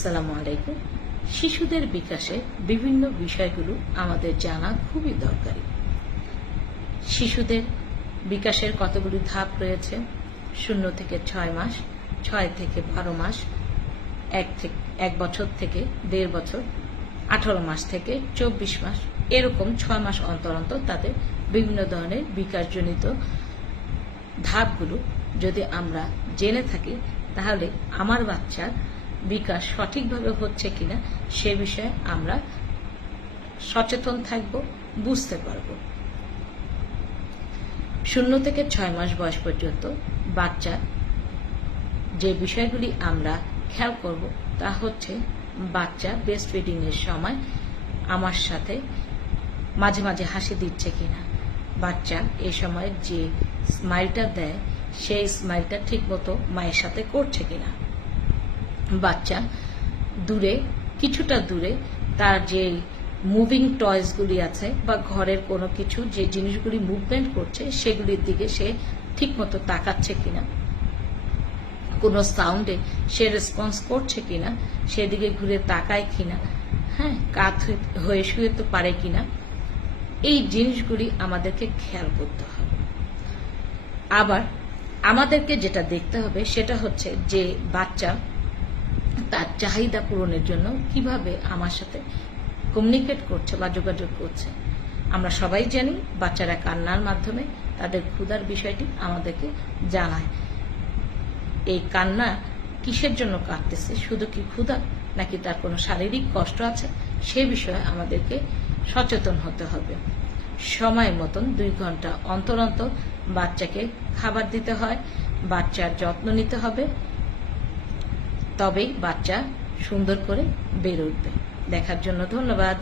আসসালামু আলাইকুম। শিশুদের বিকাশে বিভিন্ন বিষয়গুলো আমাদের জানা খুবই দরকারি। শিশুদের বিকাশের কতগুলি ধাপ রয়েছে। 0 থেকে 6 মাস, 6 থেকে 12 মাস, 1 বছর থেকে 1.5 বছর, 18 মাস থেকে 24 মাস, এরকম 6 মাস অন্তর অন্তর তাদের বিভিন্ন ধরনের বিকাশজনিত ধাপগুলো যদি আমরা জেনে থাকি, তাহলে আমার বাচ্চার বিকাশ সঠিকভাবে হচ্ছে কিনা সে বিষয়ে আমরা সচেতন থাকব, বুঝতে পারব। 0 থেকে 6 মাস বয়স পর্যন্ত বাচ্চা যে বিষয়গুলি আমরা খেয়াল করব তা হচ্ছে বাচ্চা ব্রেস্ট ফিডিং এর সময় আমার সাথে মাঝে মাঝে হাসি দিচ্ছে কিনা, বাচ্চা এই সময় যে স্মাইলটা দেয় সেই স্মাইলটা ঠিক মতো মায়ের সাথে করছে কিনা, বাচ্চা কিছুটা দূরে তার যে মুভিং টয়েসগুলি আছে বা ঘরের কোনো কিছু যে জিনিসগুলি মুভমেন্ট করছে সেগুলির দিকে সে ঠিক মতো তাকাচ্ছে কিনা, কোনো সাউন্ডে সে রেসপন্স করছে কিনা, সেদিকে ঘুরে তাকায় কিনা, কাত হয়ে শুয়ে তো পারে কিনা, এই জিনিসগুলি আমাদেরকে খেয়াল করতে হবে। আবার আমাদেরকে যেটা দেখতে হবে সেটা হচ্ছে যে বাচ্চা তার চাহিদা পূরণের জন্য কিভাবে আমার সাথে কমিউনিকেট করছে বা যোগাযোগ করছে। আমরা সবাই জানি বাচ্চারা কান্নার মাধ্যমে তাদের ক্ষুধার বিষয়টি আমাদেরকে জানায়। এই কান্না কিসের জন্য কাঁদতেছে, শুধু কি ক্ষুধা নাকি তার কোনো শারীরিক কষ্ট আছে, সে বিষয়ে আমাদেরকে সচেতন হতে হবে। সময় মতন 2 ঘন্টা অন্তর অন্তর বাচ্চাকে খাবার দিতে হয়, বাচ্চার যত্ন নিতে হবে, তবেই বাচ্চা সুন্দর করে বেড়ে উঠবে। দেখার জন্য ধন্যবাদ।